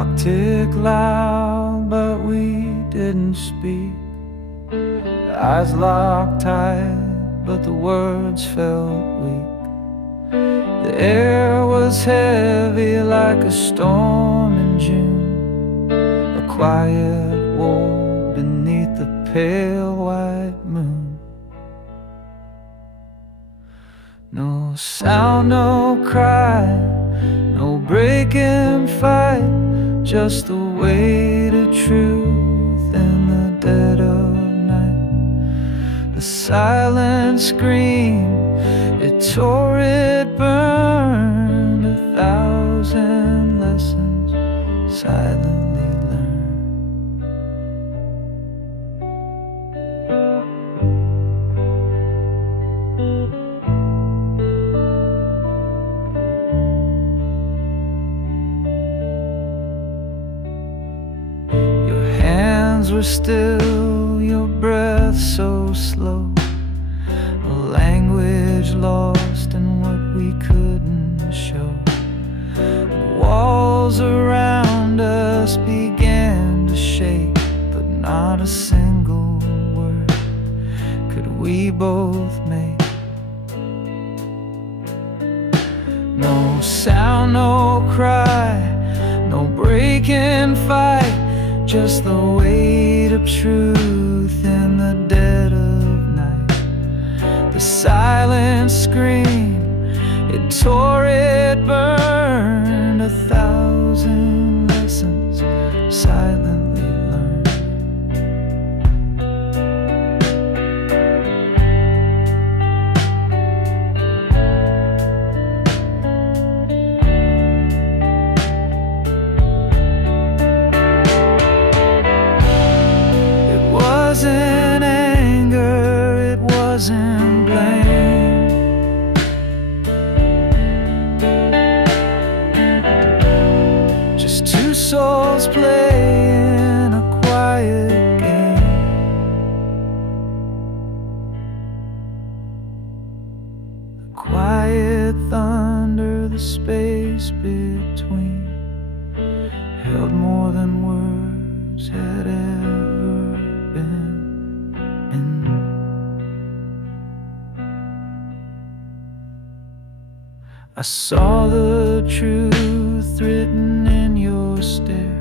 clock ticked loud, but we didn't speak. Eyes locked tight, but the words felt weak. The air was heavy like a storm in June, a quiet war beneath the pale white moon. No sound, no cry, no breaking fight, just the weight of truth in the dead of night. The silent scream, it tore, it burned, 1,000 lessons silently learned. Your hands were still, your breath so slow, a language lost in what we couldn't show. The walls around us began to shake, but not a single word could we both make. No sound, no cry, no breaking fight, just the weight of truth in the dead of night. The silent scream, it tore, it burned, 1,000 lessons silently learned. It wasn't anger, it wasn't blame. Just two souls playing a quiet game. The quiet thunder, the space between, held more than words had ever been. I saw the truth written in your stare,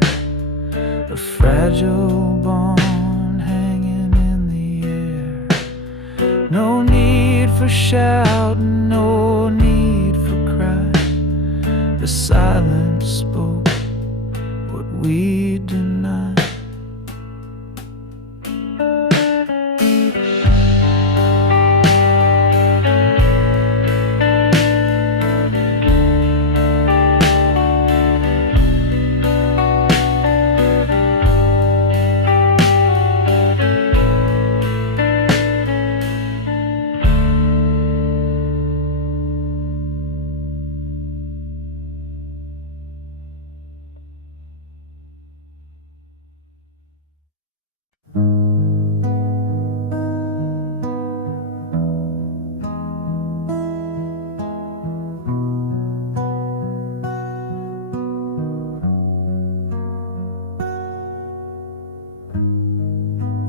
a fragile bond hanging in the air. No need for shouting, no need for crying. The silence spoke what we denied.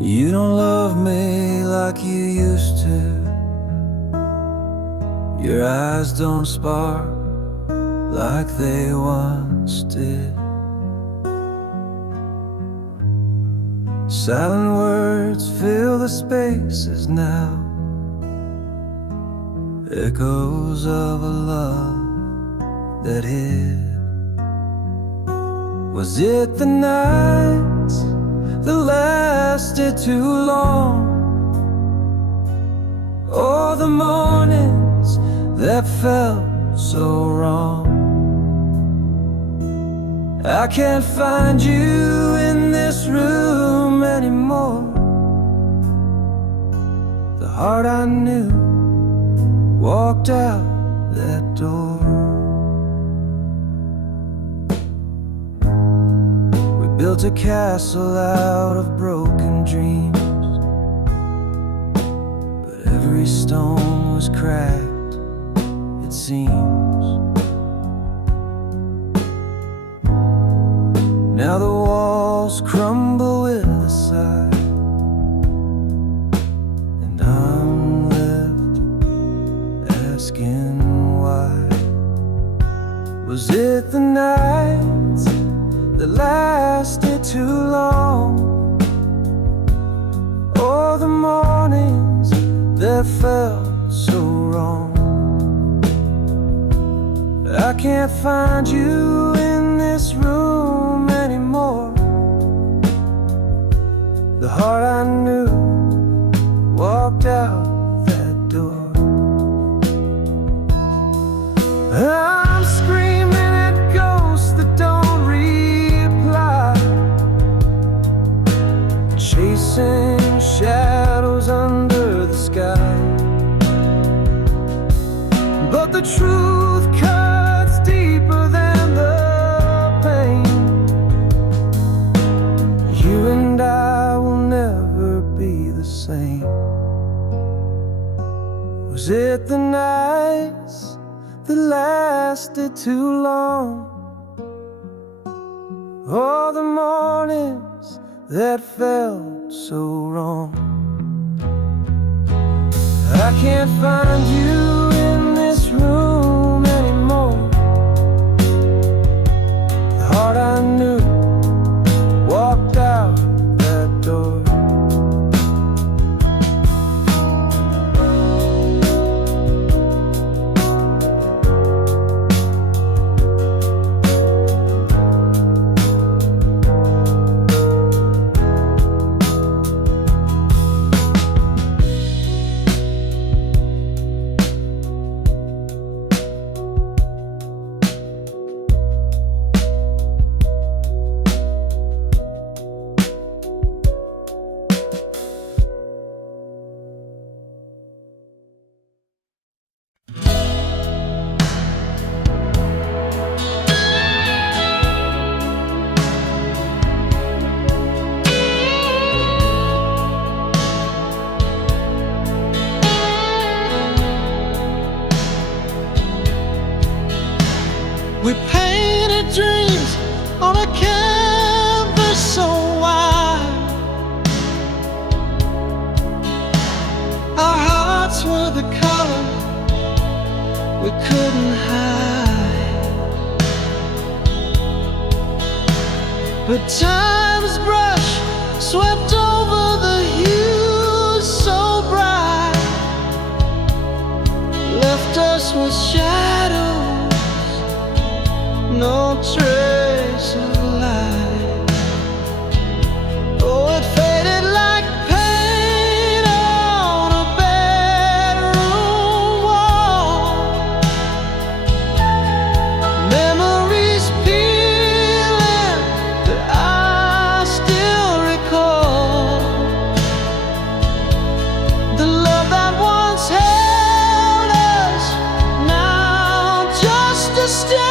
You don't love me like you used to. Your eyes don't spark like they once did. Silent words fill the spaces now, echoes of a love that hid. Was it the nights that lasted too long, or the mornings that felt so wrong? I can't find you in this room anymore. The heart I knew walked out that door. We built a castle out of broken dreams, but every stone was cracked, it seems. Now the walls crumble with a sigh, and I'm left asking why. Was it the nights that lasted too long, or the mornings that felt so wrong? I can't find you in this room anymore. The heart I knew walked out that door. I'm screaming at ghosts that don't reply, chasing shadows under the sky. But the truth cuts deeper than the pain. You and I will never be the same. Was it the nights that lasted too long, or the mornings that felt so wrong? I can't find you in this room anymore. The heart I knew walked out that door. We painted dreams on a canvas so wide. Our hearts were the color we couldn't hide. But time's brush swept over the hues so bright, left us with shadows, no trace of light. Oh, it faded like paint on a bedroom wall. Memories peeling that I still recall. The love that once held us, now just a stain.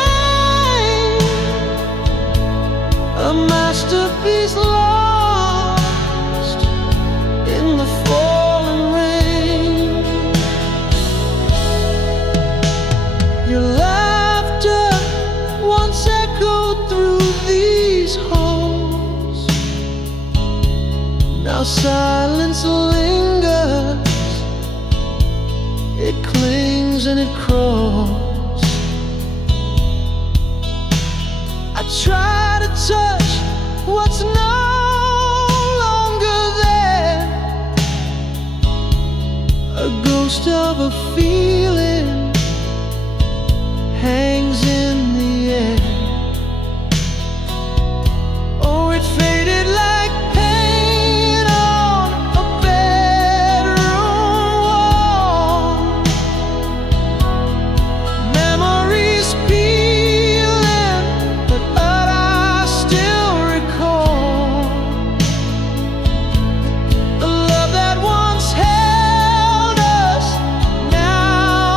A masterpiece lost in the falling rain. Your laughter once echoed through these halls. Now silence lingers, it clings and it crawls. I try to touch what's no longer there, a ghost of a feeling hangs in the air. Oh, it faded like paint on a bedroom wall. Memories peeling, but I still recall. The love that once held us, now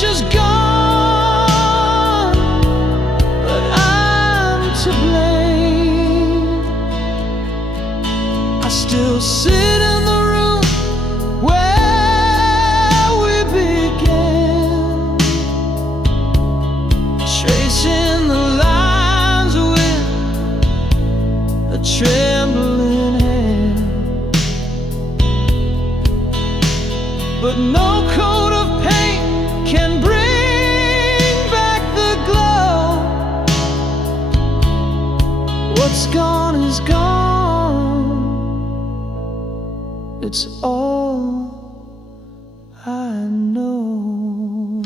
just gone, but I'm to blame. I still sit in the room where we began, tracing the lines with a trembling hand. But no coat of paint can bring back the glow. What's gone is gone. It's all I know.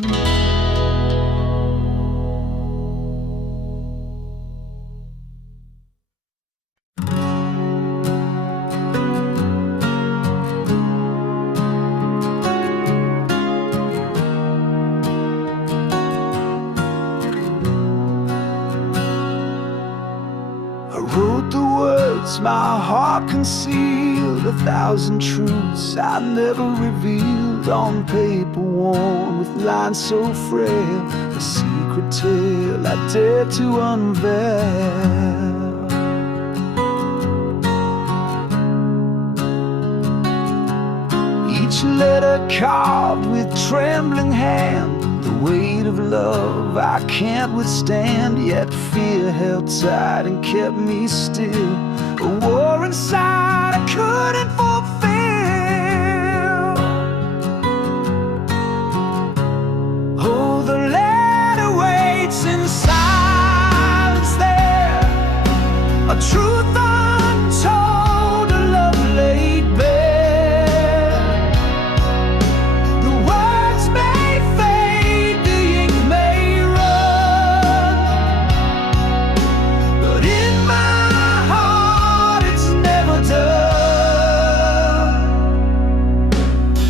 I wrote the words my heart concealed, 1,000 truths I never revealed, on paper worn with lines so frail, a secret tale I dared to unveil. Each letter carved with trembling hand, the weight of love I can't withstand, yet fear held tight and kept me still, a war inside I couldn't fulfill. Oh, the letter waits in silence there, a truth untold, a love laid bare. The words may fade, the ink may run, but in my heart it's never done.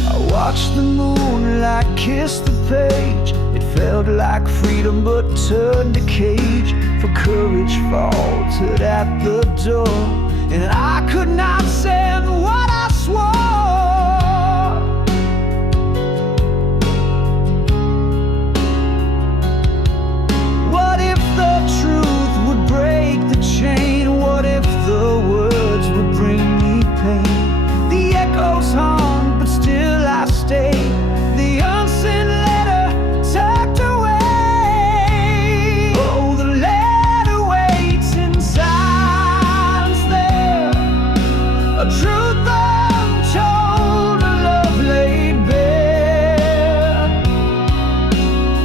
I watched the moonlight kiss the page, it felt like freedom but turned to cage, for courage faltered at the door, and I could not send what I swore. What if the truth would break the chain? What if the words would bring me pain? The echoes haunt, but still I stay, the unsent letter tucked away. Oh, the letter waits in silence there, a truth untold, a love laid bare.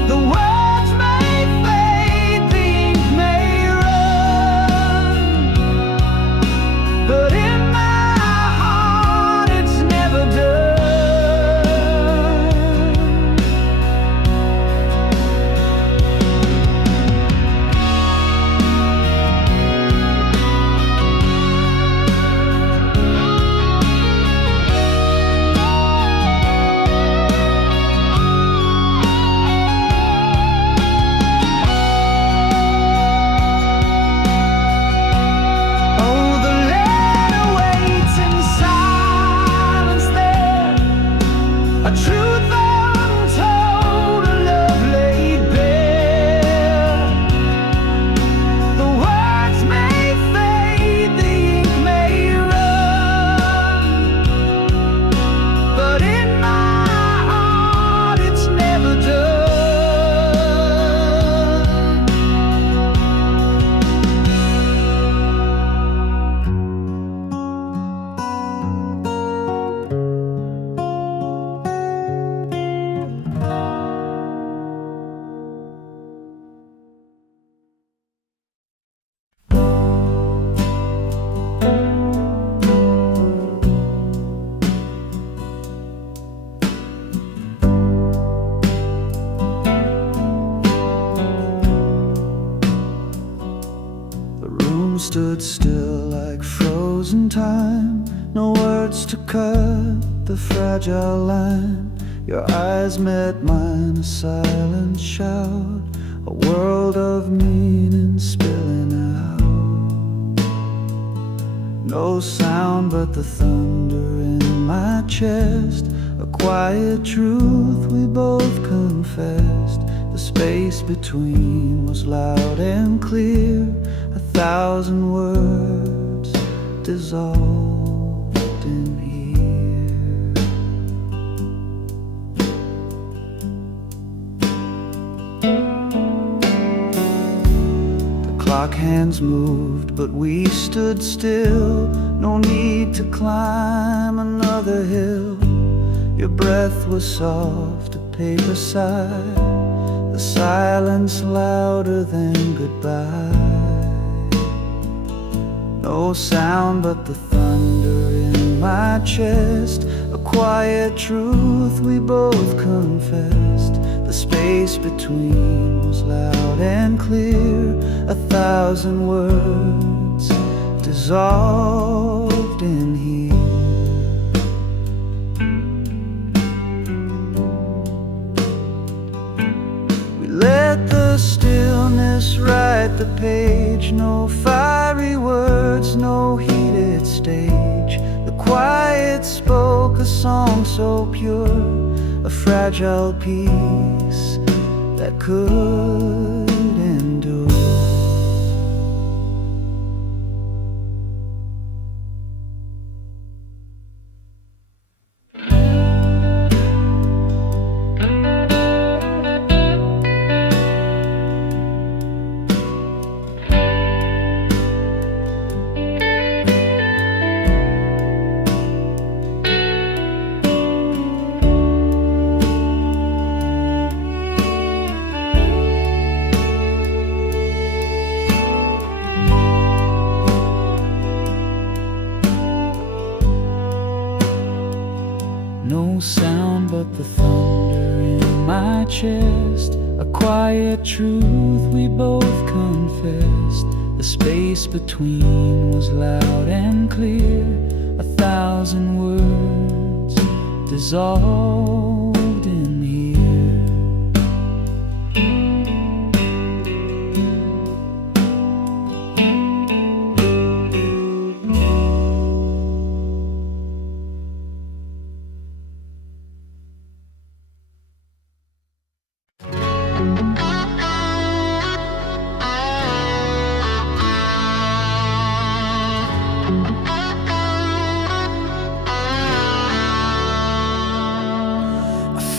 The words may fade, the ink may run, but in my heart it's never done. Oh, the letter waits in silence there, a truth untold, a love laid bare. The words may fade, the ink may run, but in my heart it's never done. The room stood still like frozen time, no words to cut the fragile line. Your eyes met mine, a silent shout, a world of meaning spilling out. No sound but the thunder in my chest, a quiet truth we both confess. space between was loud and clear. 1,000 words dissolved in here. The clock hands moved, but we stood still. No need to climb another hill. Your breath was soft, a paper sigh, the silence louder than goodbye. No sound but the thunder in my chest, a quiet truth we both confessed. The space between was loud and clear. 1,000 words dissolved in here. Let the stillness write the page. No fiery words, no heated stage. The quiet spoke a song so pure, a fragile peace that could endure. No sound but the thunder in my chest, a quiet truth we both confessed. The space between was loud and clear. 1,000 words dissolved in here.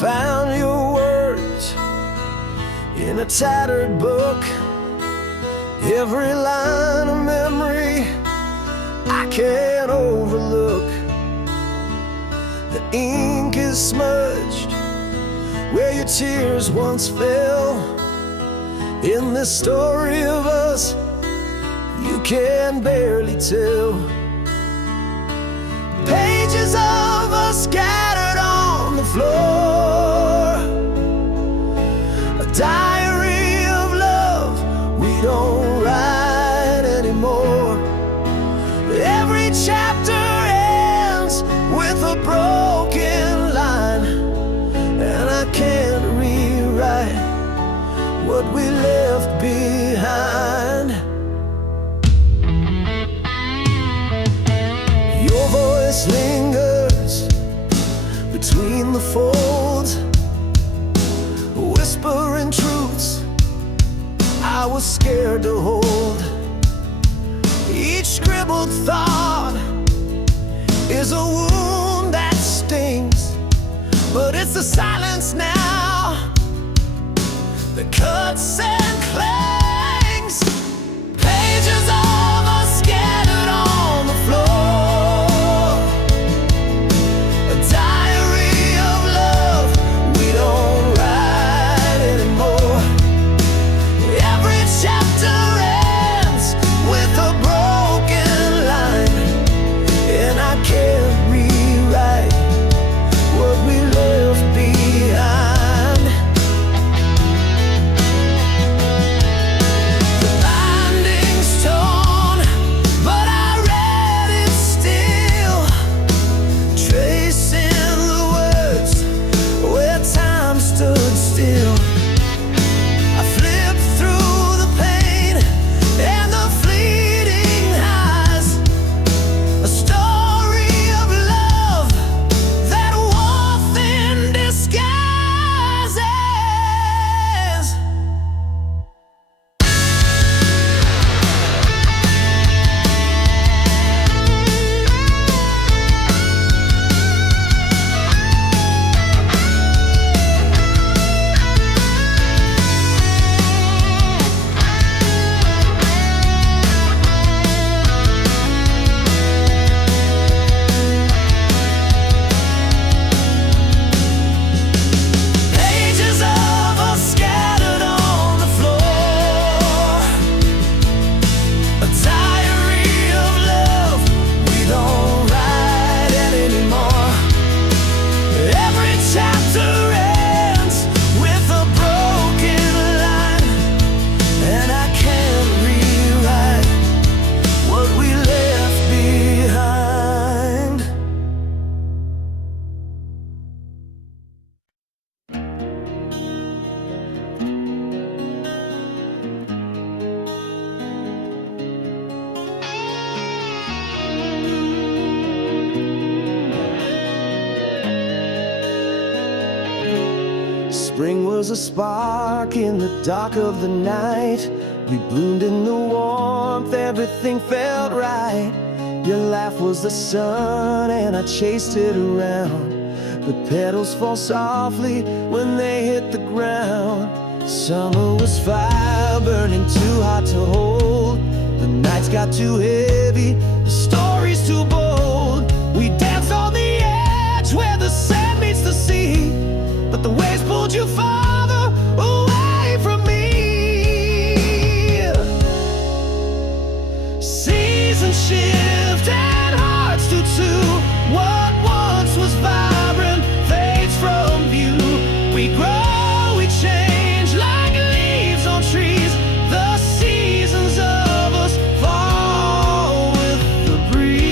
Found your words in a tattered book, every line a memory I can't overlook. The ink is smudged where your tears once fell. In this story of us you can barely tell. Pages of us scattered on the floor, a diary of love we don't write anymore. Every chapter ends with a broken line, and I can't rewrite what we left behind. Your voice lingers between the folds, whispering truths I was scared to hold. Each scribbled thought is a wound that stings, but it's the silence now that cuts and clangs. Pages of us scattered on the floor, a diary of love we don't write anymore. Every chapter ends with a broken line, and I can't rewrite what we left behind. The binding's torn, but I read it still, tracing the words where time stood still. I flipped through the pain and the fleeting highs, a story of love that wolf in disguises. Spring was a spark in the dark of the night. We bloomed in the warmth, everything felt right. Your laugh was the sun and I chased it around. But petals fall softly when they hit the ground. Summer was fire burning too hot to hold. The nights got too heavy, the stories too bold. We danced on the edge where the sand meets the sea, but the waves pulled you farther away from me. Seasons shift and hearts do too. What once was vibrant fades from view. We grow, we change like leaves on trees. The seasons of us fall with the breeze.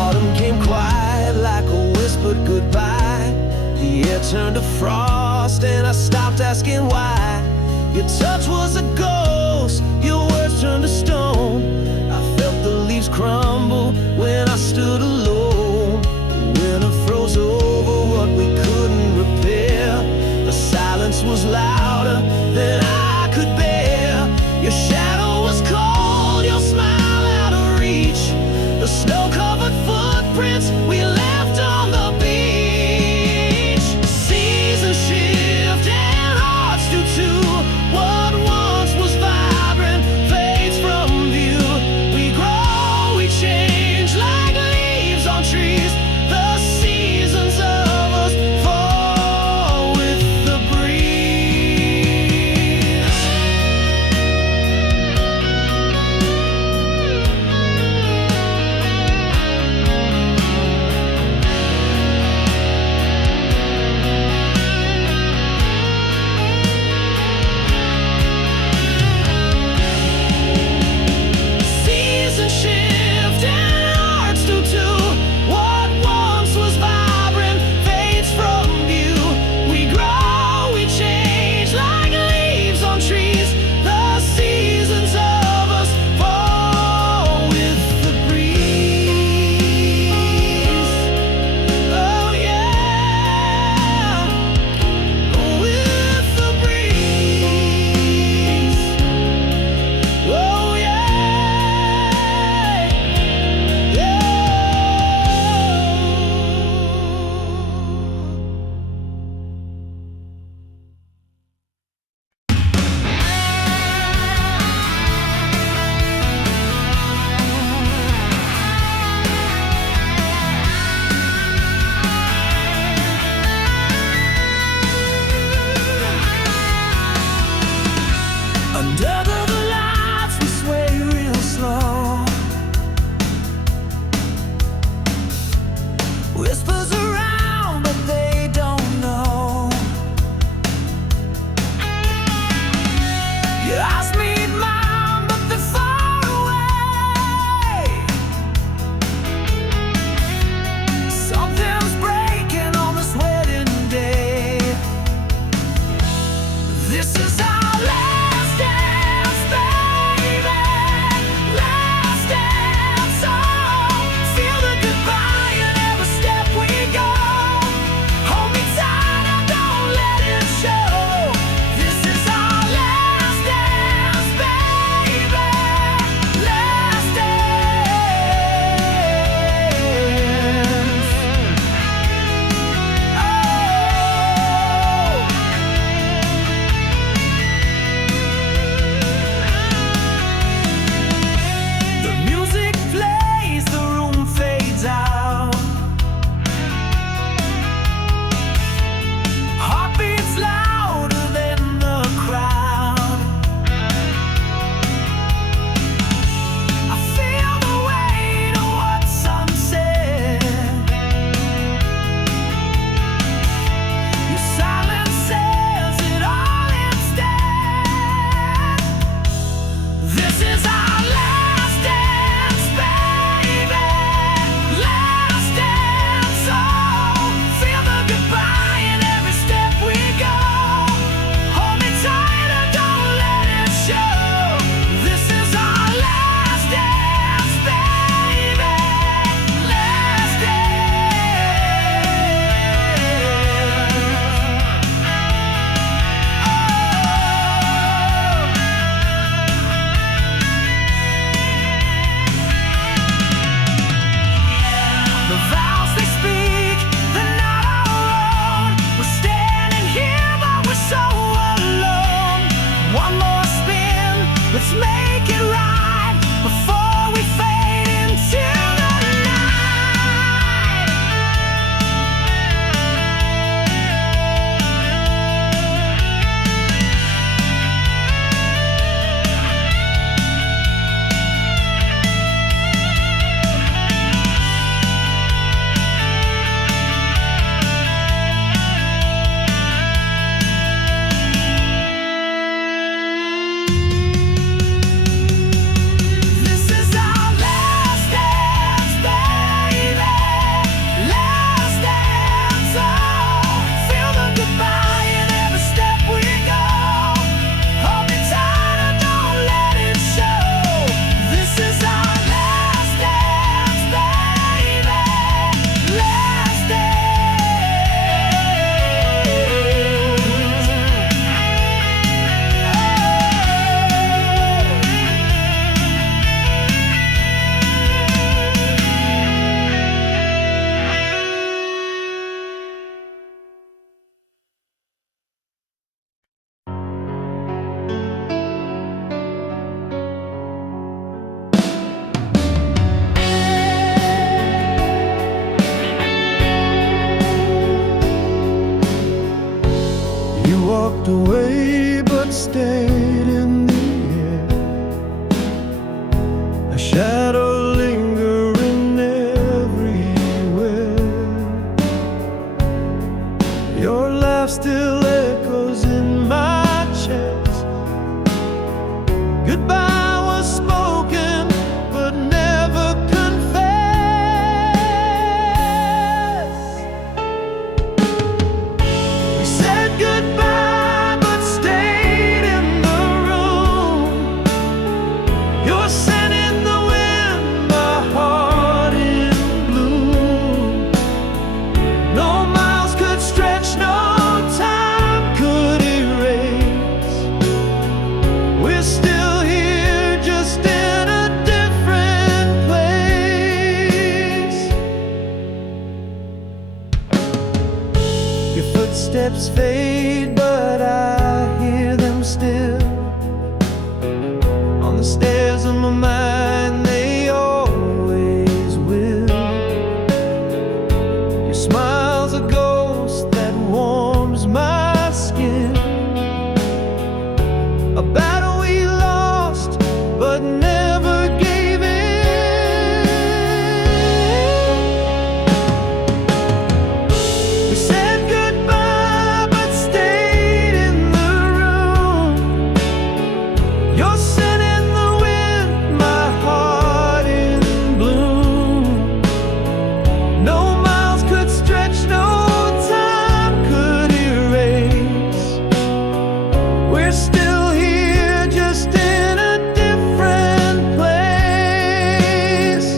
Autumn came quiet like a whispered goodbye. The air turned to frost and I stopped asking why. Your touch was a ghost, your words turned to stone. I felt the leaves crumble when I stood alone. The winter froze over what we couldn't repair. The silence was louder than I could bear. Your shadow was cold, your smile out of reach. The snow-covered footprints we left on the beach. Seasons shift and hearts do too. What once was vibrant fades from view. We grow, we change like leaves walked away but stayed in the air, a shadow lingering everywhere. Your laugh still echoes in my chest. Goodbye was spoken but never confessed. We said goodbye but stayed in the room. Your scent in the wind, my heart in bloom. No miles could stretch, no time could erase. We're still here, just in a different place. Your footsteps fade, but I hear them still. On the stairs of my mind, they always will. Your smile's a ghost that warms my skin. A battle we lost, but never gave in. We said goodbye, but stayed in the room. Your scent in the wind, my heart in bloom. No miles could stretch, no time could erase. We're still here, just in a different place.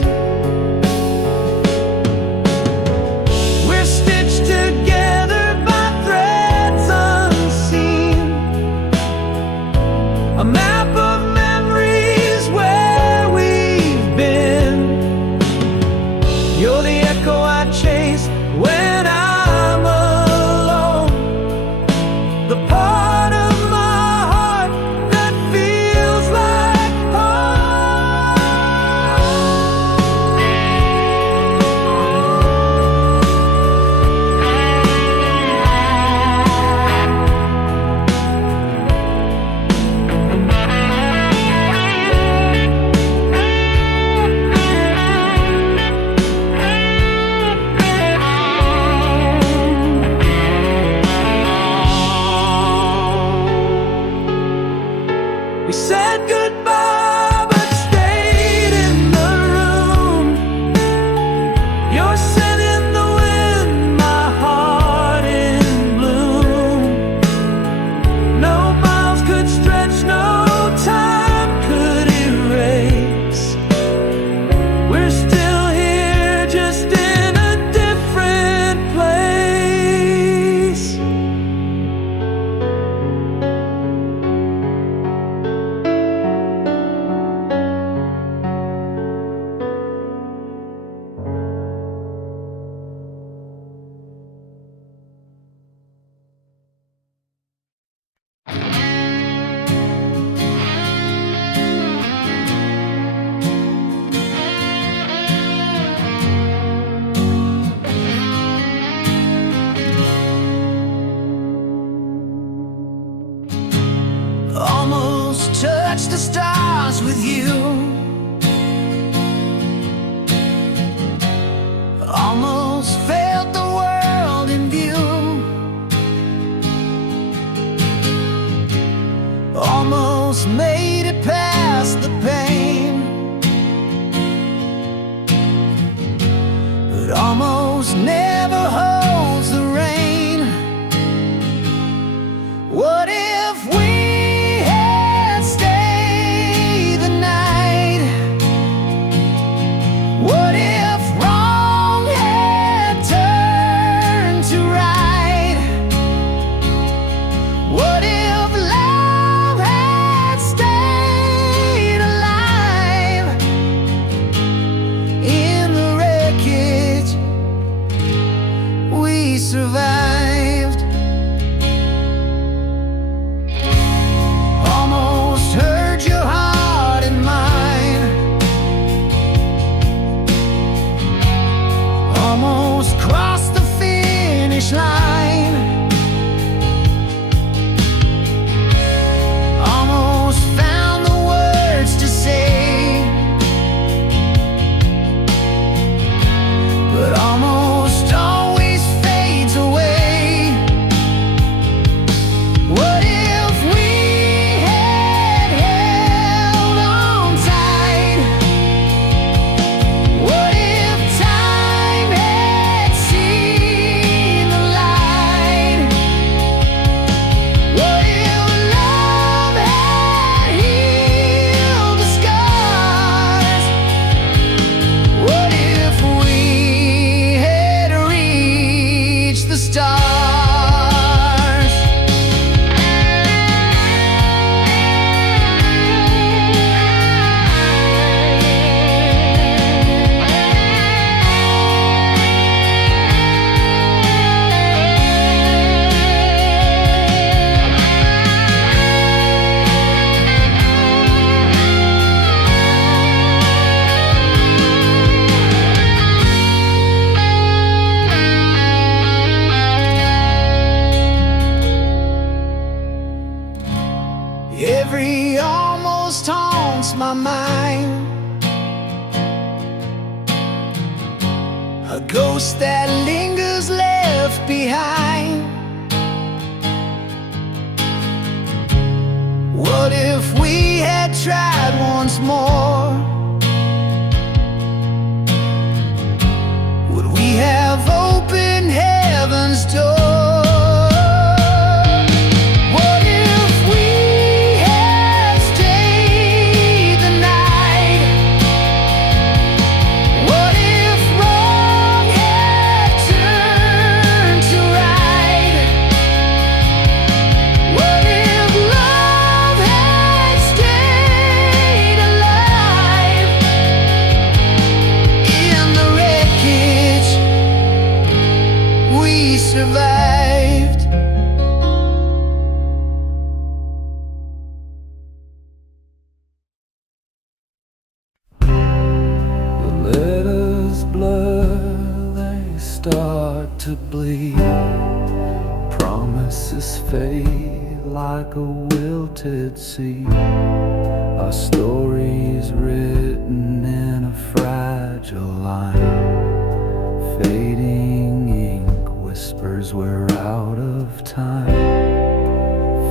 We're stitched together by threads unseen, a map of memories where we've been. You're the echo I chase when I'm alone, the part of my heart that feels like we said goodbye but stayed in the room. Your scent in the wind, my heart in bloom. No miles could stretch, no time could erase. We're still here, just in a different place. Almost touched the stars with you. Almost felt the world in view. Almost made it past the pain, but almost never holds the rain. What if we had stayed the night? What if wrong had turned to right? What if love had stayed alive in the wreckage? a ghost that lingers left behind. What if we had tried once more? Would we have opened heaven's door? Survived. The letters blur, they start to bleed. Promises fade like a wilted seed. Our story's written in a fragile line. Fading ink whispers we're out of time.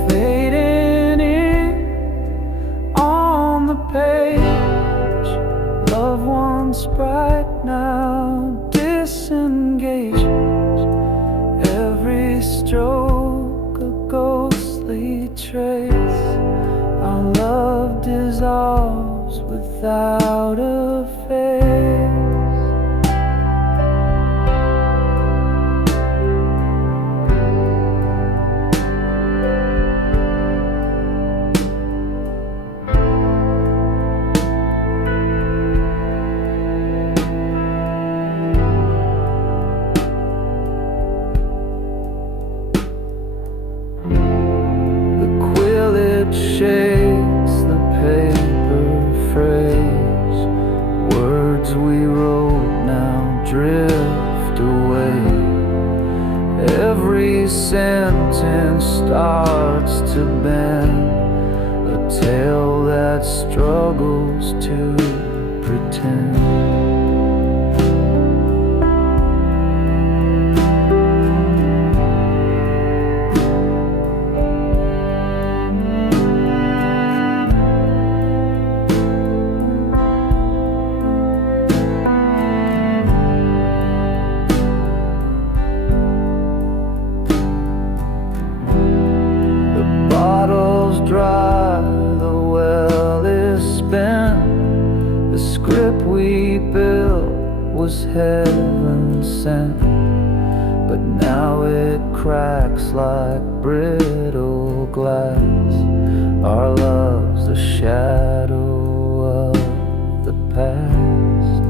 Fading in on the page. Love once bright, now disengaged. Every stroke a ghostly trace. Our love dissolves without a face. Shakes the paper phrase. Words we wrote now drift away. Every sentence starts to bend, a tale that struggles to pretend. Dry, the well is spent. The script we built was heaven sent, but now it cracks like brittle glass. Our love's a shadow of the past.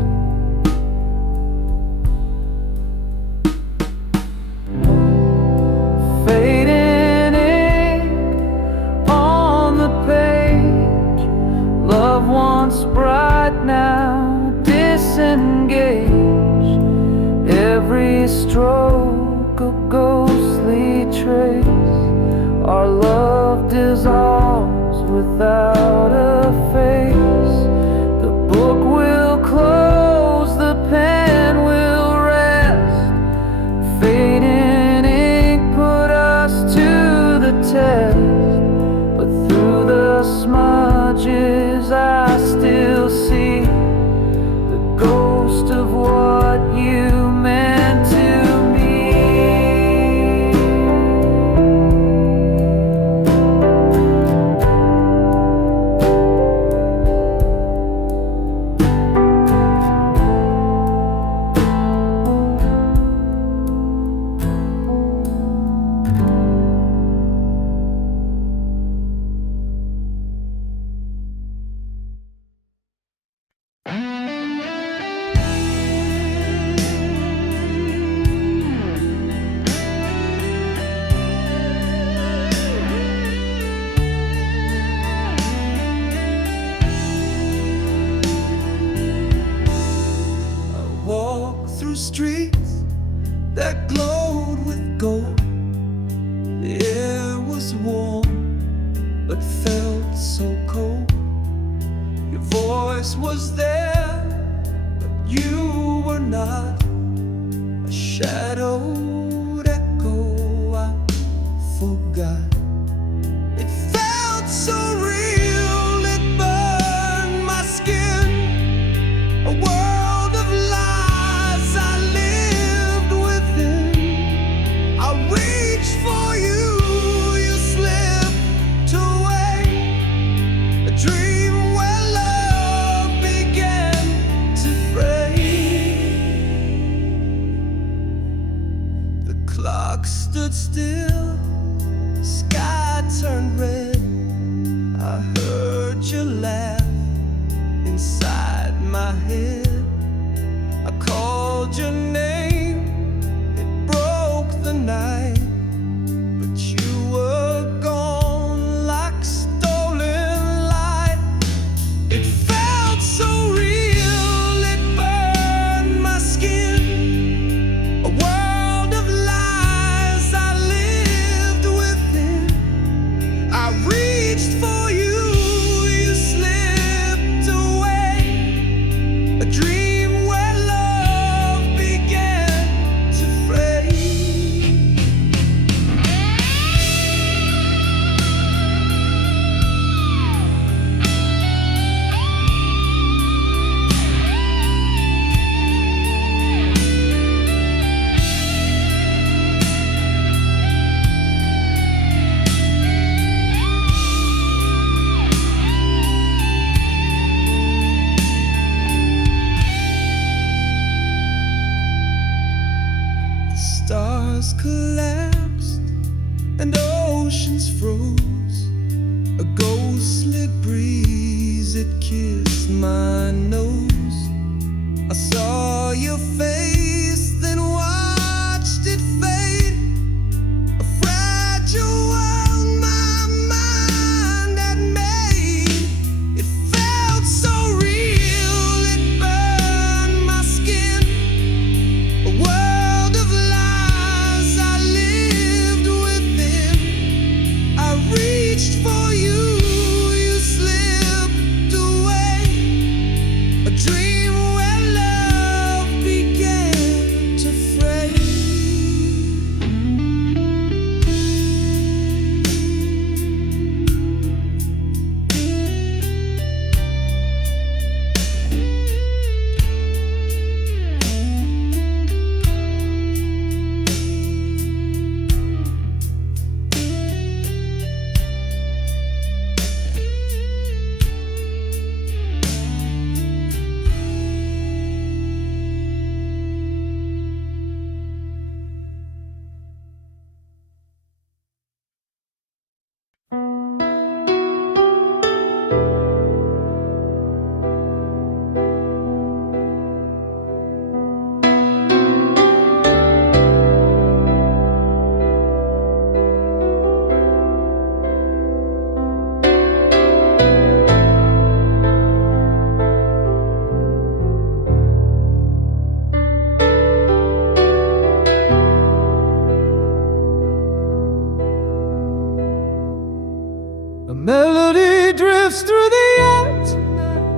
Fading love once bright, now disengaged. Every stroke a ghostly trace. Our love dissolves without a face. The book will close, the pen will rest. Fading ink put us to the test, but through the smudges I still see the ghost of what you meant to me. Streets that glowed with gold. The air was warm, but felt so cold. Your voice was there, but you were not. forgot. It felt so real, it burned my skin. A world of lies I lived within. I reached for you, you slipped away. A dream where love began to fray. The clock stood still, sky turned red. I heard you laugh inside my head. I called your name, it broke the night, but you were gone like stolen light. It felt so real, it burned my skin. A world of lies I lived within. I reached for you, you slipped away. A dream where love began to fray. Stars collapsed and oceans froze. A ghostly breeze, it kissed my nose. I saw your face, then watched it fade. A fragile world my mind had made. It felt so real, it burned my skin. A world of lies I lived within. I reached for you, you slipped away. A dream where love began to fray. A melody drifts through the air tonight,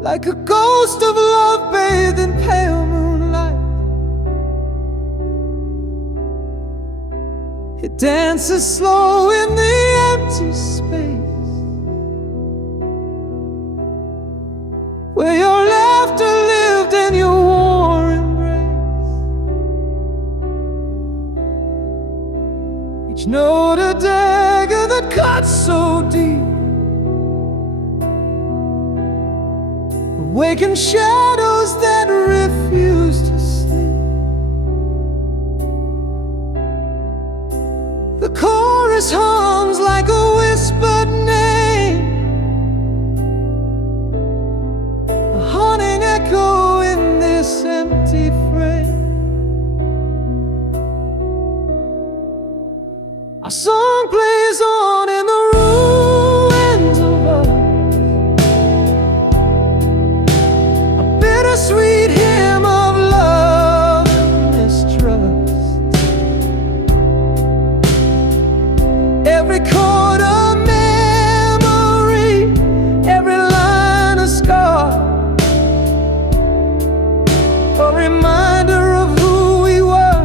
like a ghost of love bathed in pale moonlight. It dances slow in the empty space, where your laughter lived and your warm embrace. Each note a dagger that cuts so deep, awaken shadows that refuse to sleep. The chorus hums like a whispered name, a haunting echo in this empty frame. Our song plays on in the ruins of us, a bittersweet hymn of love and mistrust. Every chord a memory, every line a scar, a reminder of who we were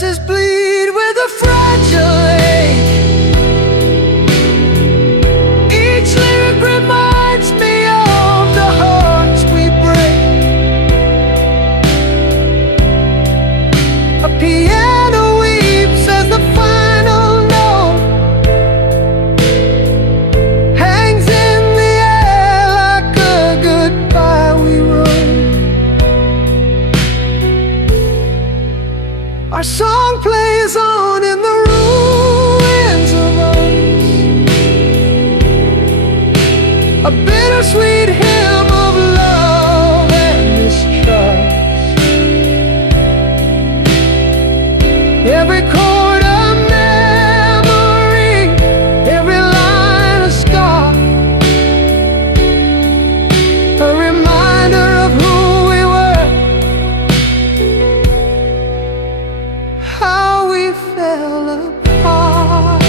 verses bleed with a fragile ache. Each lyric reminds me of the hearts we break. A piano weeps as the final note hangs in the air like a goodbye we wrote. Our song plays on in the ruins of us, a bittersweet hymn of love and mistrust. Every chord a memory, every line a scar, a reminder of who we were, how we fell apart.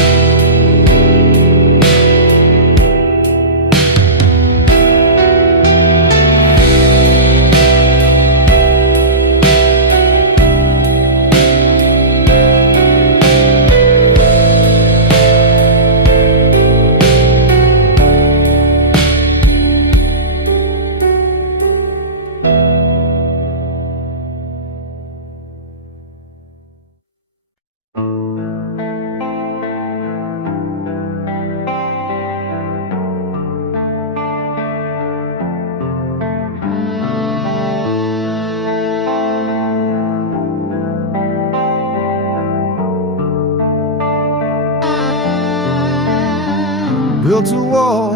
Built a wall,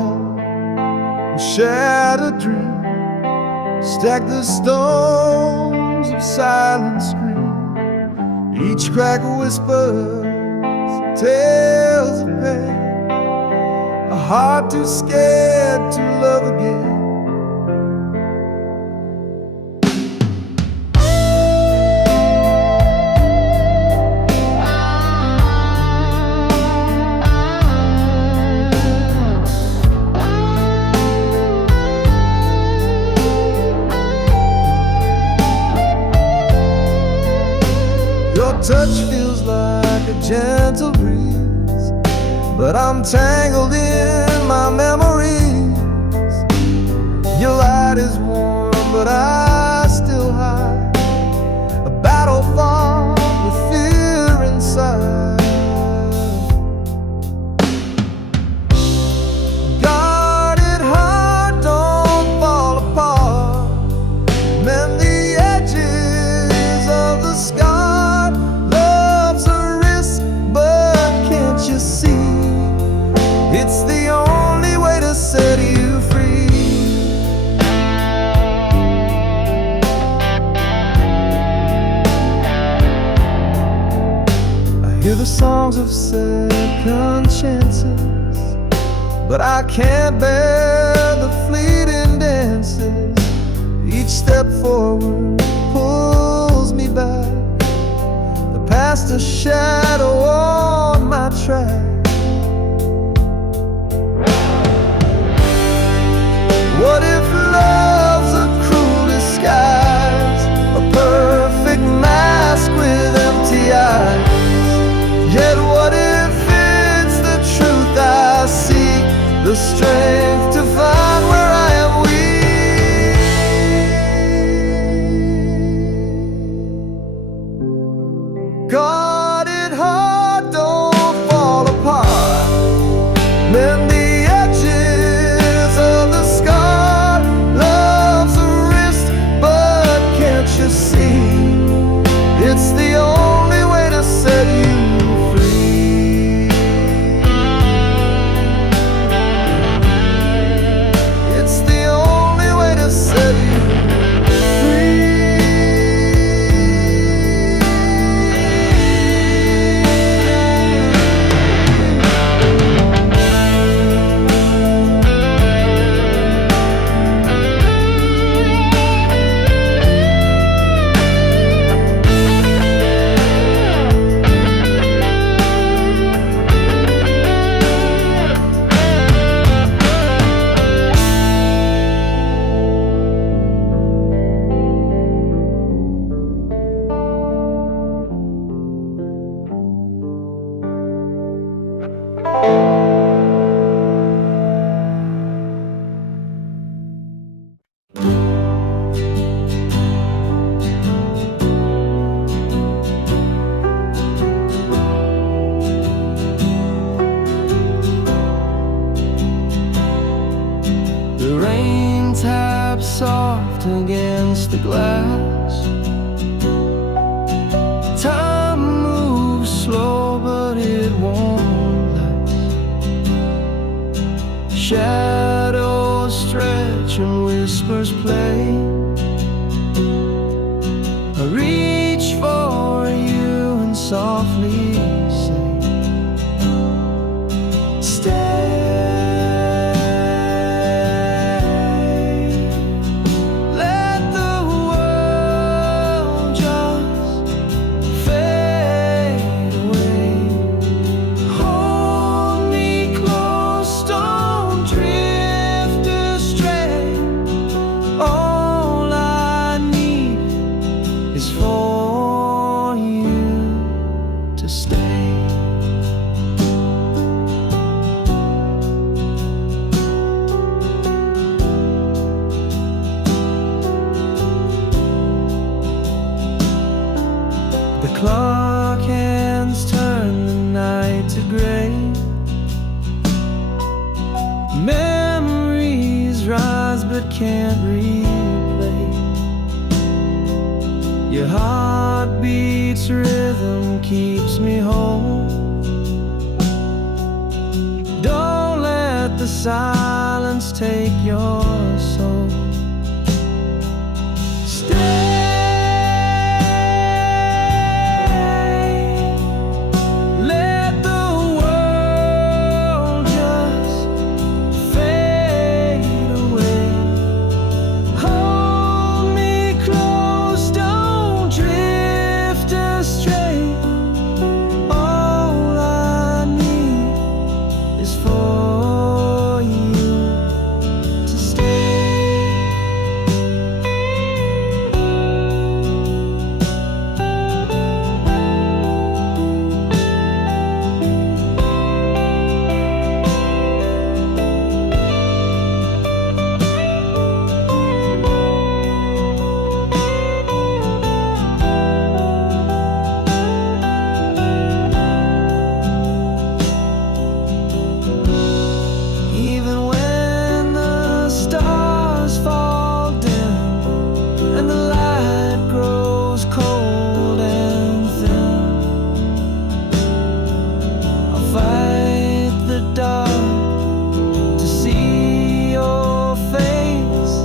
we shared a dream, stacked the stones of silent scream. Each crack whispers tales of pain, a heart too scared to love again. Your touch feels like a gentle breeze, but I'm tangled in my memories. Your light is warm, but I still hide a battle fought with fear inside. Guarded heart, don't fall apart. Mend the edges of the scar. You see, it's the only way to set you free. I hear the songs of second chances, but I can't bear the fleeting dances. Each step forward pulls me back, the past a shadow on my track. What if love's a cruel disguise, a perfect mask with empty eyes? Yet what if it's the truth I seek, the strength to find where I am weak? Guarded tap soft against the glass. Time moves slow, but it won't last. Shadows stretch and whispers play. I reach for you and softly say, stay. Let the world just fade away. Hold me close, don't drift astray. All I need is for you to stay. The clock hands turn the night to gray. Memories rise but can't replay. Your heartbeat's rhythm keeps me whole. Don't let the silence take your soul. Stay. Let the world just fade away. Hold me close, don't drift astray. All I need is for you to stay. Even when the stars fall dim and the light grows cold and thin, I'll fight the dark to see your face.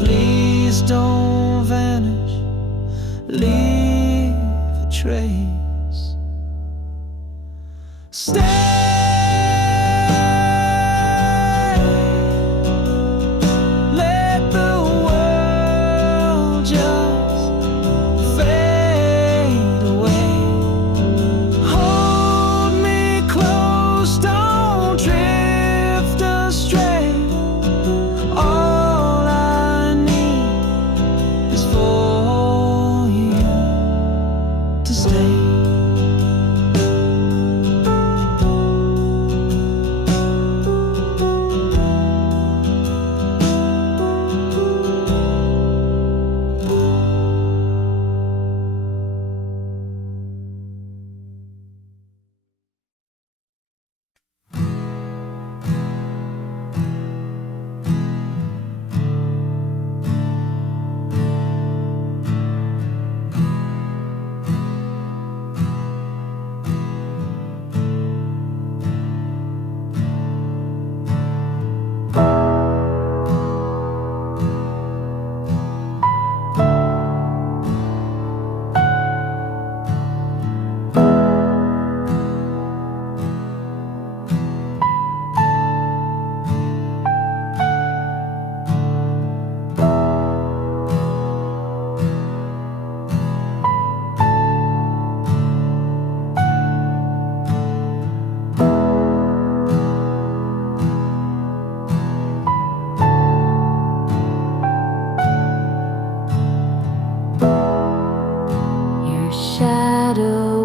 Please don't vanish, leave a trace. Stay. Let the world just fade away. Hold me close, don't drift astray. All I need is for you to stay.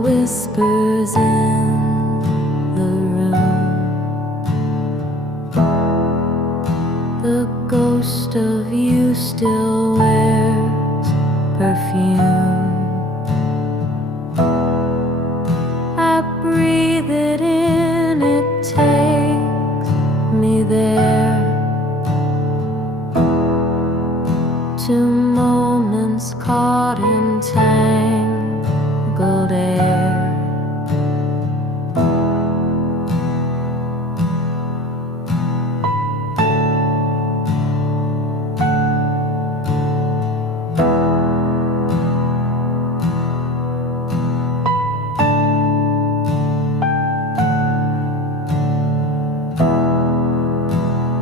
whispers in the room. The ghost of you still wears perfume. I breathe it in, it takes me there. to moments caught in tangled air.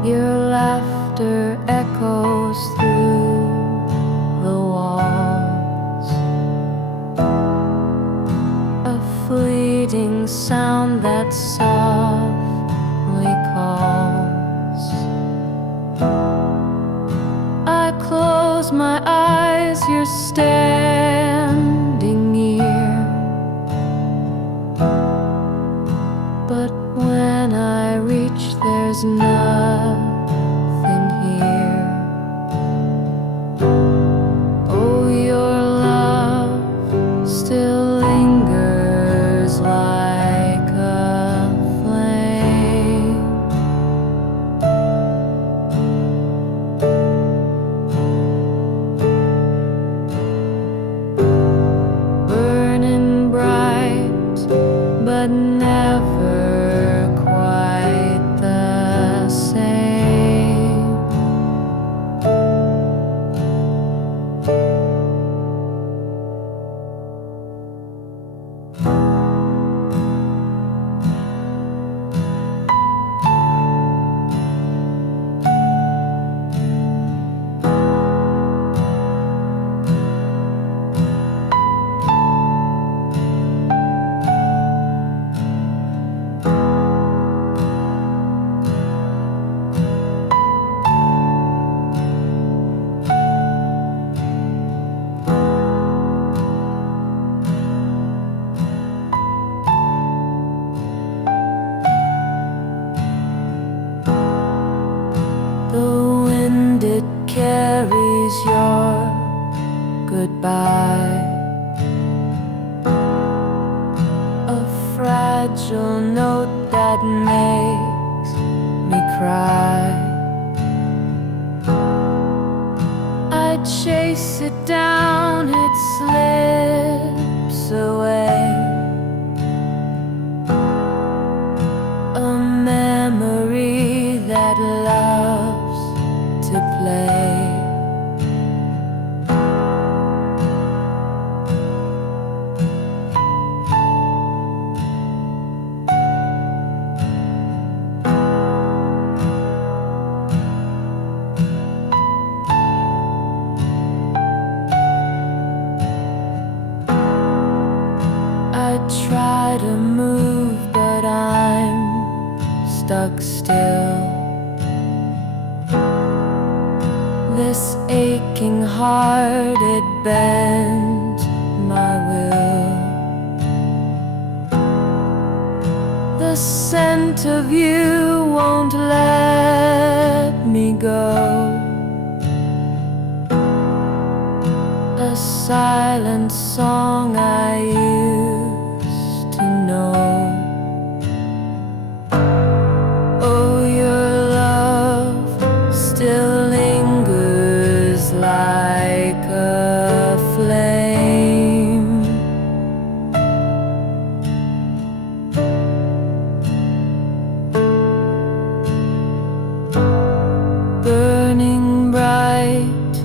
Your laughter echoes through the walls, a fleeting sound that softly calls. I close my eyes, you're standing near, but when I reach, there's nothing here. Oh, your love still lingers like a flame. Burning bright, but never quite the same. The wind, it carries your goodbye, a fragile note that makes me cry. I chase it down, it slips away, a memory that loves to play. I try to move, but I'm stuck still. This aching heart, it bends my will. The scent of you won't let me go, a silent song I used to know. Oh, your love still lingers like a flame. Burning bright,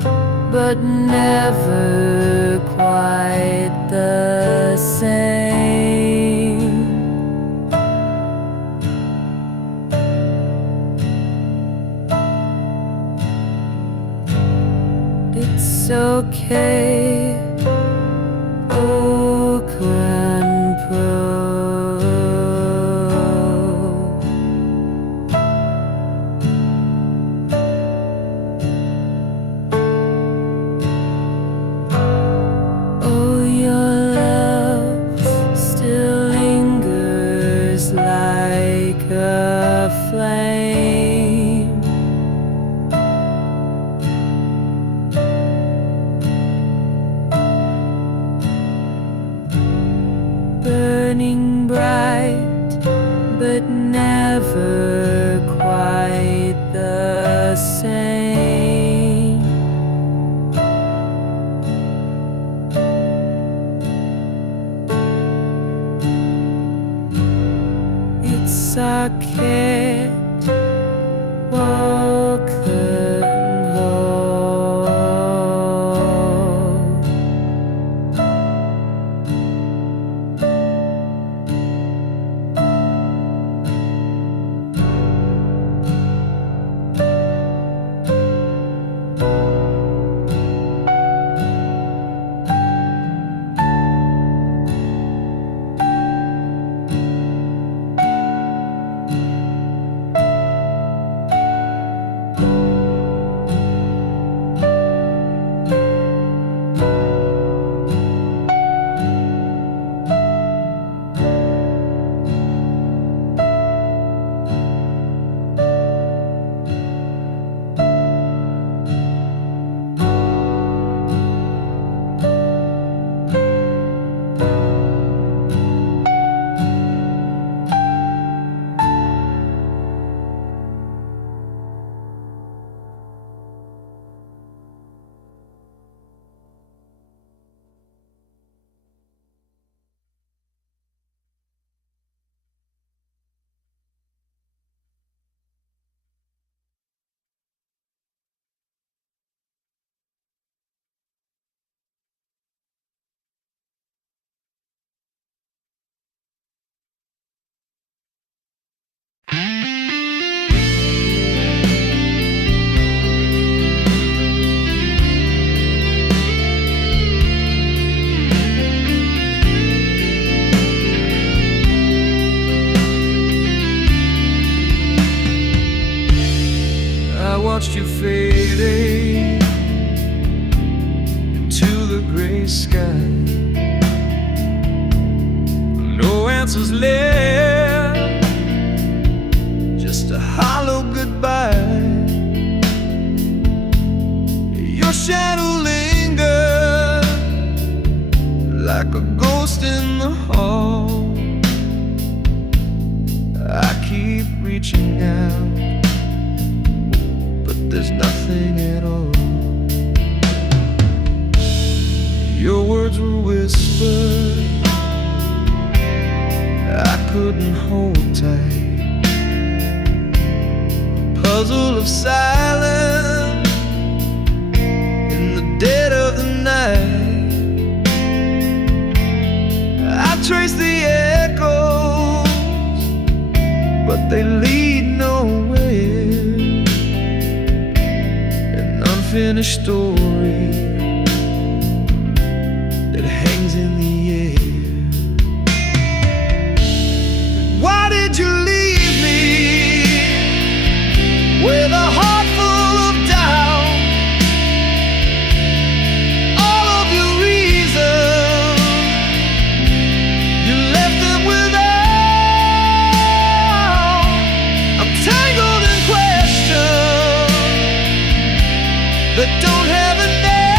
but never quite the same. It's okay, oh grandpa. Oh, your love still lingers like a flame. Burning bright, but never quite the same. I can't walk them home. I watched you fading into the gray sky. No answers left, just a hollow goodbye. Your shadow lingered like a ghost in the hall. I keep reaching out, there's nothing at all. Your words were whispered, I couldn't hold tight. A puzzle of silence in the dead of the night. I trace the echoes, but they lead nowhere. Unfinished story that hangs in the air. Why did you leave me with a heart full of doubt? All of your reasons, you left them without. I'm tangled in questions that don't have an end,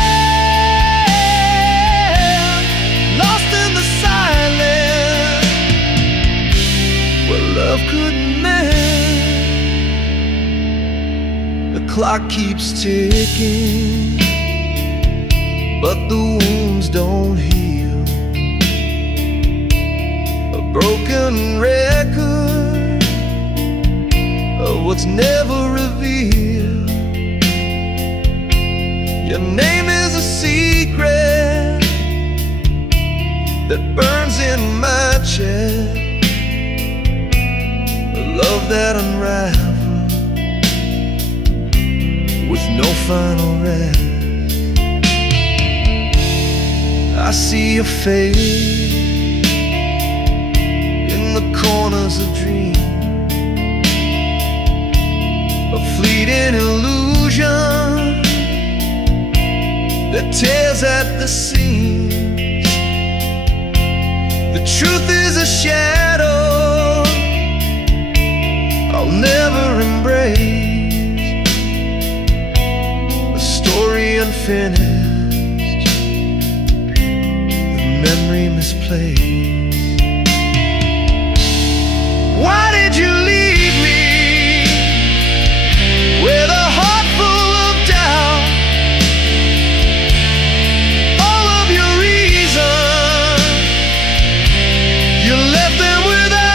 lost in the silence where love couldn't mend. The clock keeps ticking, but the wounds don't heal. A broken record of what's never revealed. Your name is a secret that burns in my chest, a love that unravels with no final rest. I see your face in the corners of dreams, a fleeting illusion that tears at the seams. The truth is a shadow I'll never embrace, a story unfinished, the memory misplaced. Why did you leave me with a heart full of doubt? All of your reasons, you left them without.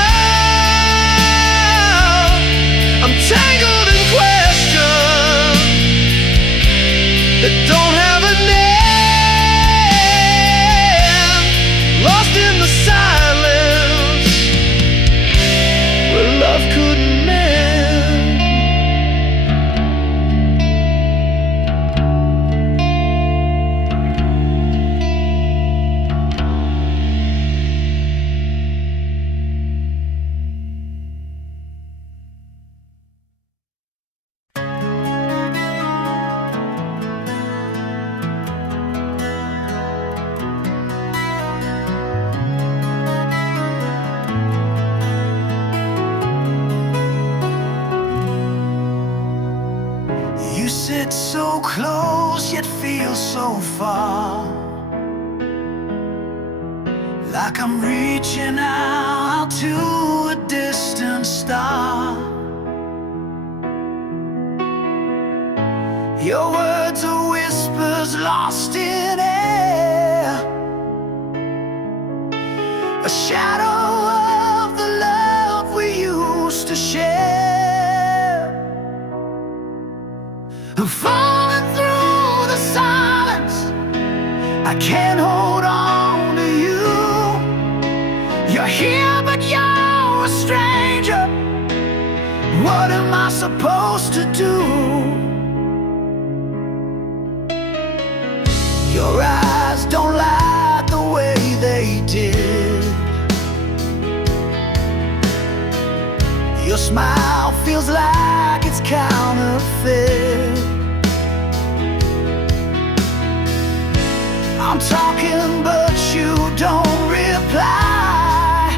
It's so close yet feels so far, like I'm reaching out to a distant star. Your words are whispers lost in air, a shadow of the love we used to share. I'm falling through the silence, I can't hold on to you. You're here but you're a stranger. What am I supposed to do? Your eyes don't lie the way they did. Your smile feels like it's counterfeit. I'm talking but you don't reply.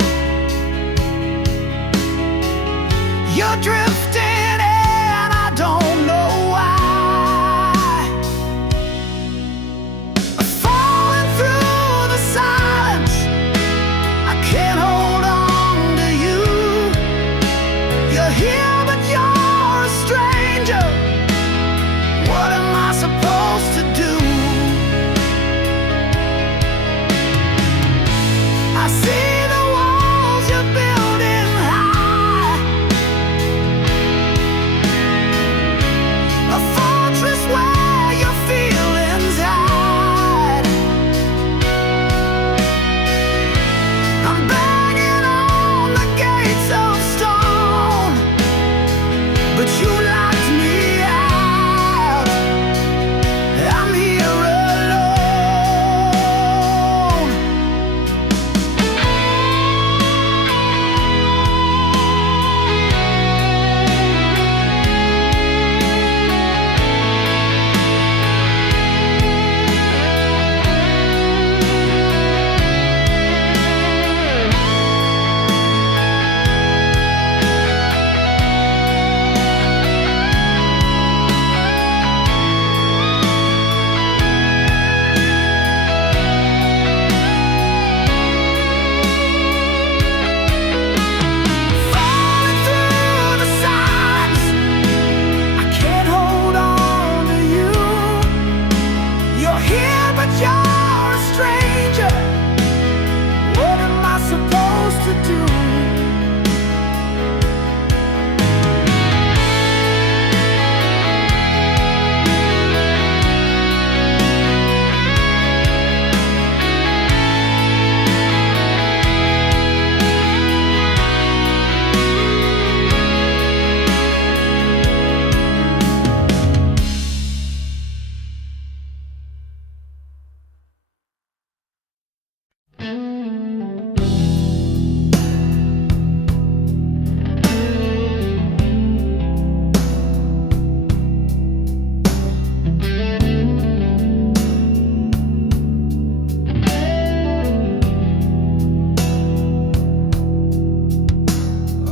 You're drifting and I don't know why. Falling through the silence, I can't hold on to you. You're here but you're a stranger. What am I supposed to do? I see the walls you're building high, a fortress where your feelings hide. I'm banging on the gates of stone, but you locked me out. I'm here alone. Falling through the signs, I can't hold on to you. You're here but you're a stranger. What am I supposed to do?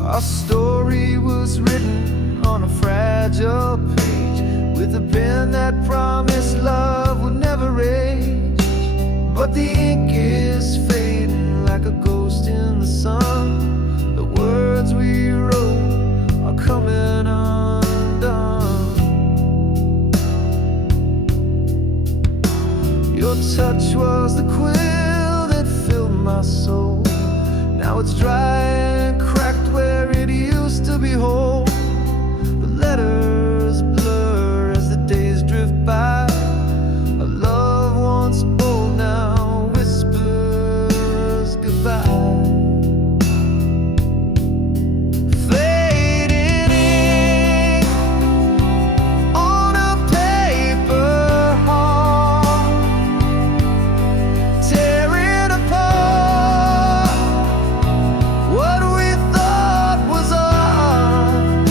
Our story was written on a fragile page, with a pen that promised love would never age. But the ink is fading like a ghost in the sun. The words we wrote are coming undone. Your touch was the quill that filled my soul. Now it's dry and cracked where it used to be whole. The letters blur as the days drift by. A love once bold now whispers goodbye. Fading ink on a paper heart, tearing apart what we thought was art.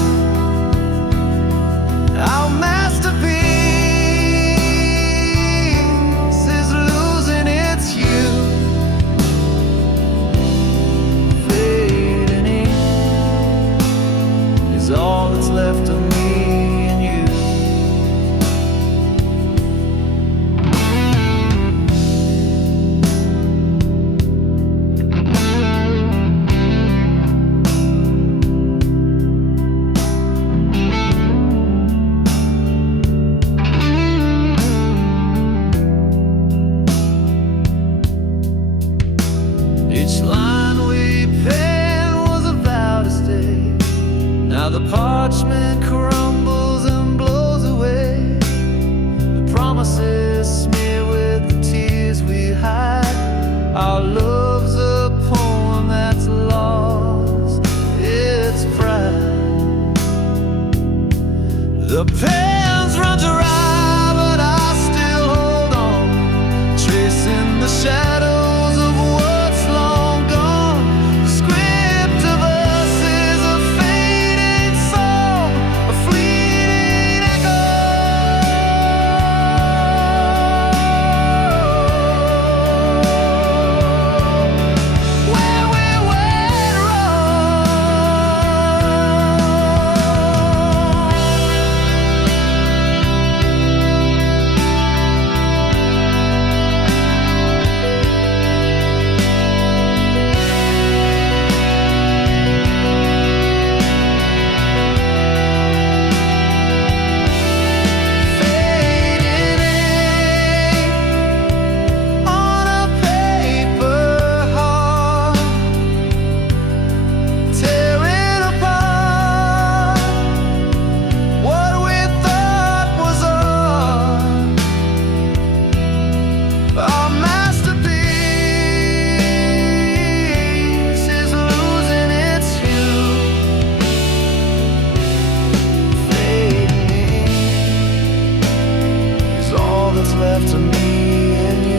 left to me and you.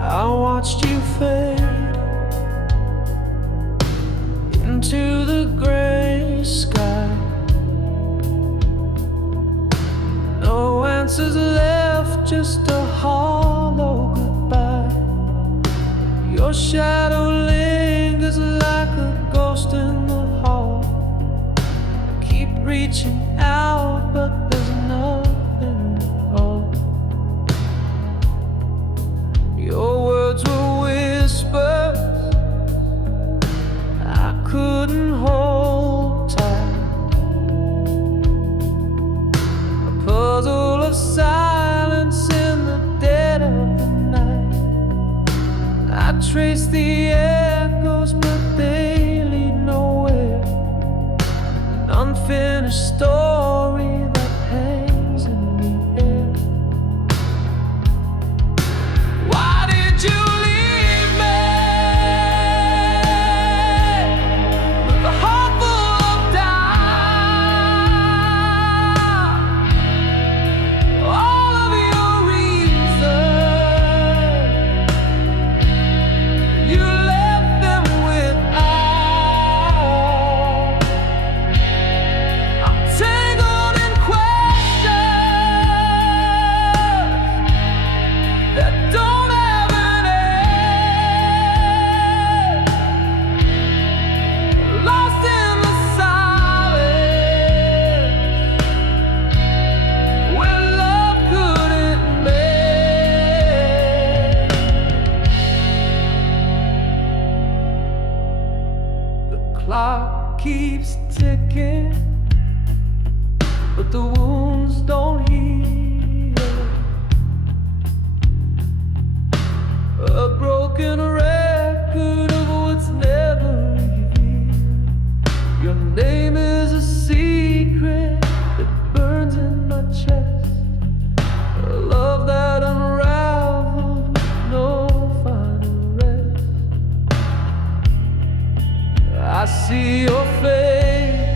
I watched you fade into the gray sky. No answers left, just a hollow goodbye. Your shadow lingers like a ghost in the hall. I keep reaching out, but there's nothing at all. Your words were whispers I couldn't hold tight. A puzzle of silence in the dead of the night. I trace the echoes, but they lead nowhere. An unfinished story that hangs in the air. Why did you leave me with a heart full of doubt? All of your reasons, you left them without. I'm tangled in questions that don't have an end. Lost in the silence where love couldn't mend. The clock keeps ticking, but the wounds don't heal. A broken record of what's never revealed. Your name is a secret that burns in my chest. A love that unraveled with no final rest. I see your face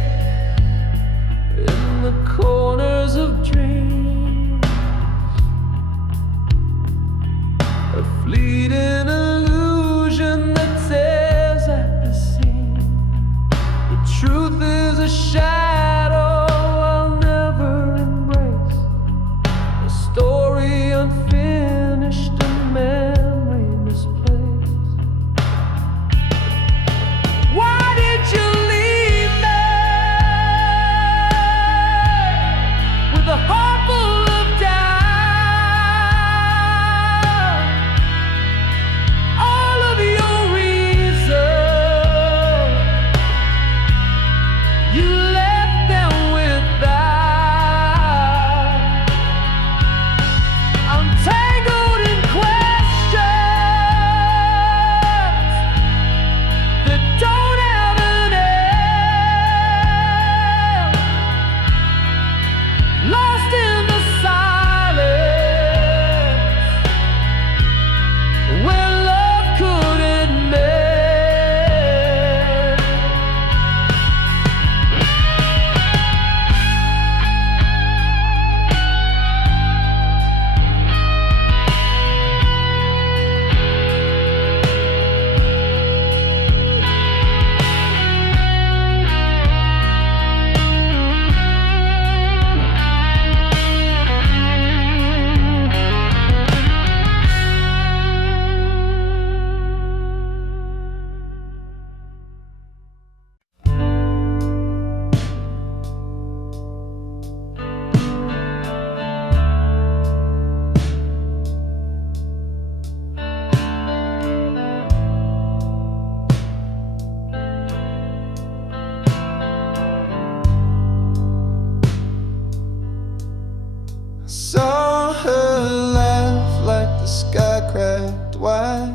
Saw her laugh like the sky cracked wide,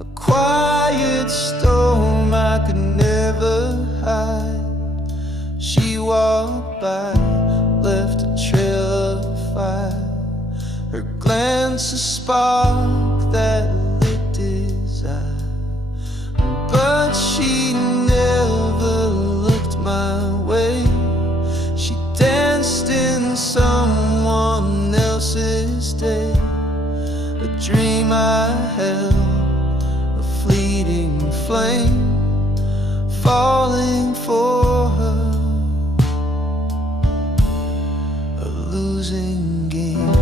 a quiet storm I could never hide. She walked by, left a trail of fire, her glance a spark that lit desire. But she never looked my way. She danced in someone else's day, a dream I held, a fleeting flame, falling for her, a losing game.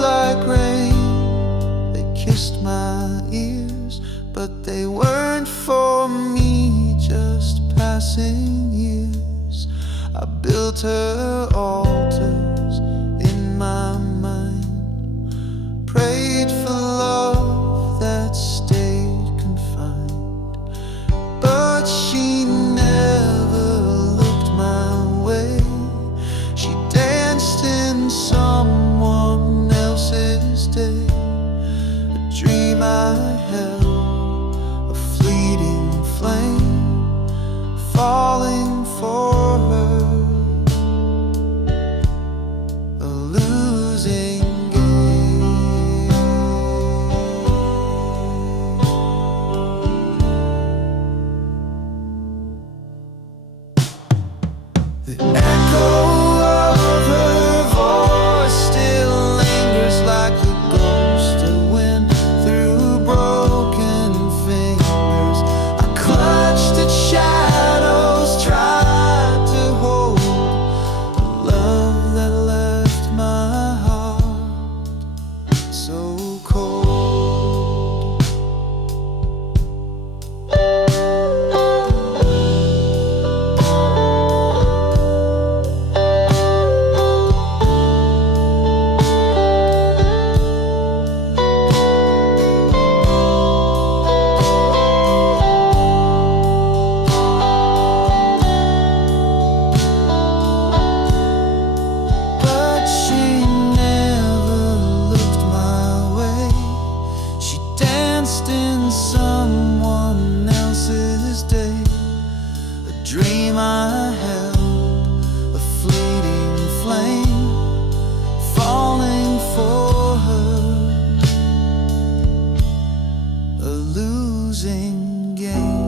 Like rain, they kissed my ears, but they weren't for me, just passing years. I built her altars in my mind, prayed for love that stayed confined, but she never looked my way. She danced in someone else's day, a dream I held, a fleeting flame, falling for her, a losing game. The echo of her voice still lingers like the ghost of wind through broken fingers. I clutched at shadows, tried to hold the love that left my heart so cold. But she never looked my way. She danced in someone else's day, a dream I held, a fleeting flame, falling for her, a losing game.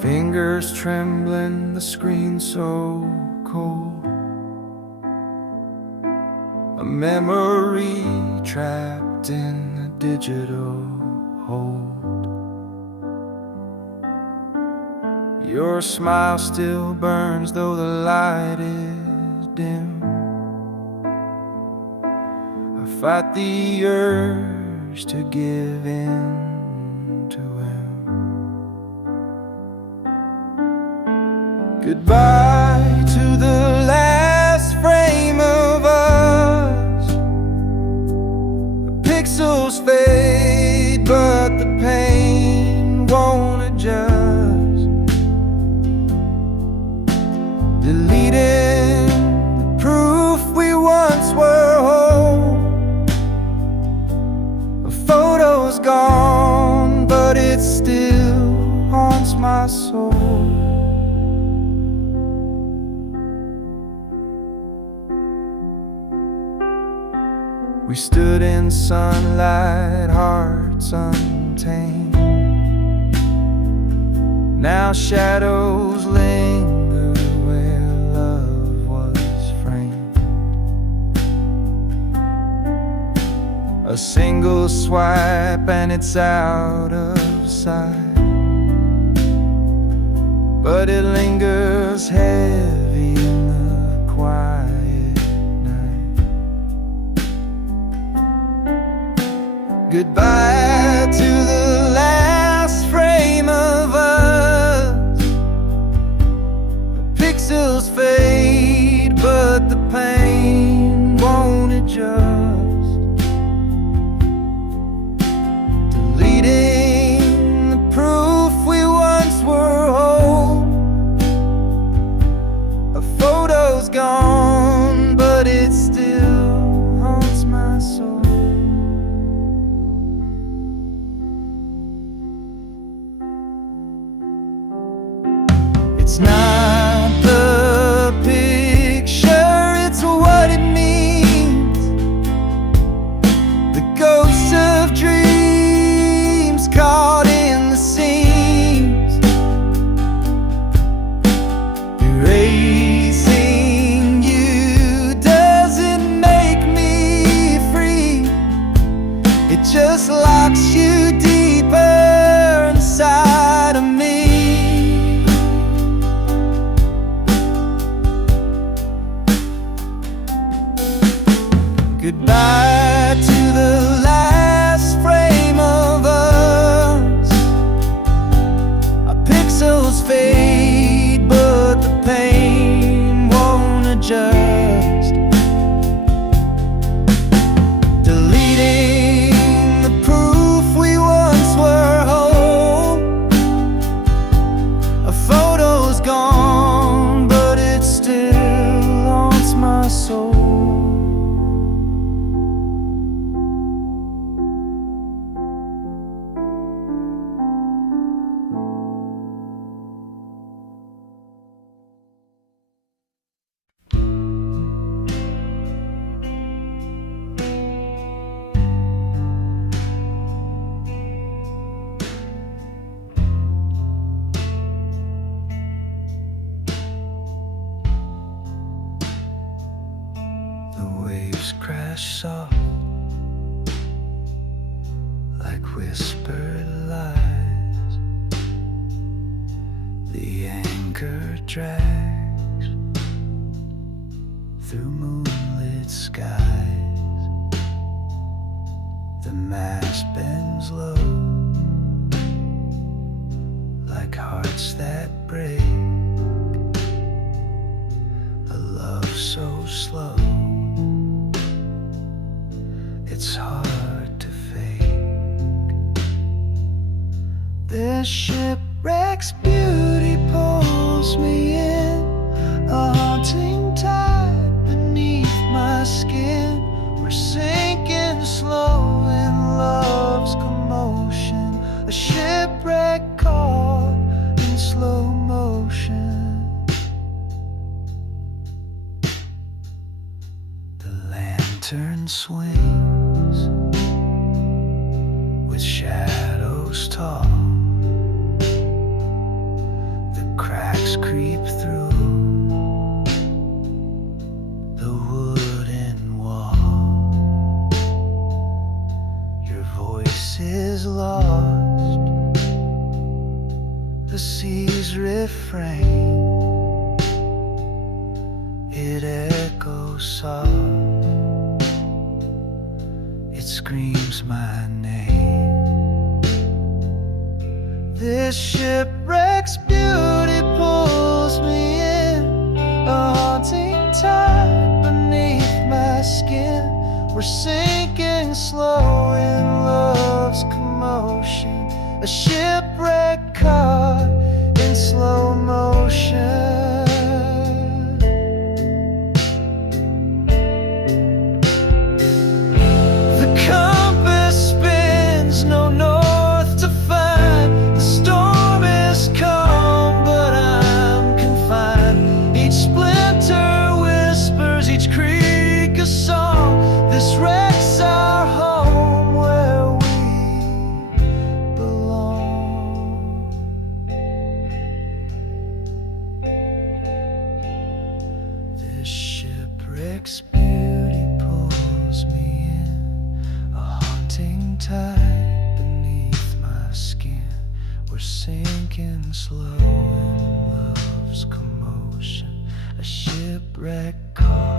Fingers trembling, the screen so cold, a memory trapped in a digital hold. Your smile still burns though the light is dim. I fight the urge to give in to him. Goodbye to the last frame of us. The pixels fade, but the pain won't adjust. Deleting the proof we once were whole. A photo's gone, but it still haunts my soul. We stood in sunlight, hearts untamed. Now shadows linger A single swipe and it's out of sight, but it lingers heavy in the quiet night. Goodbye to the last frame of us. The pixels fade, but the pain won't adjust. Deleting the proof we once were whole. A photo's gone, but it still haunts my soul. It's not the picture, it's what it means. The ghosts of dreams caught in the seams. Erasing you doesn't make me free. It just locks you deeper inside of me. Goodbye to the last frame of us. Our pixels fade, but the pain won't adjust. Deleting the proof we once were whole. A photo's gone, but it still haunts my soul. The waves crash soft like whispered lies. The anchor drags through moonlit skies. The mast bends low like hearts that break. A love so slow, it's hard to fake. This shipwreck's beauty pulls me in, a haunting tide beneath my skin. We're sinking slow in love's commotion, a shipwreck caught in slow motion. The lantern swings with shadows tall. The cracks creep through the wooden wall. Your voice is lost, the sea's refrain. It echoes soft, it screams my name. This shipwreck's beauty pulls me in, a haunting tide beneath my skin. We're sinking slow in love's commotion, a shipwreck caught in slow motion. Shipwreck's beauty pulls me in, a shipwreck car.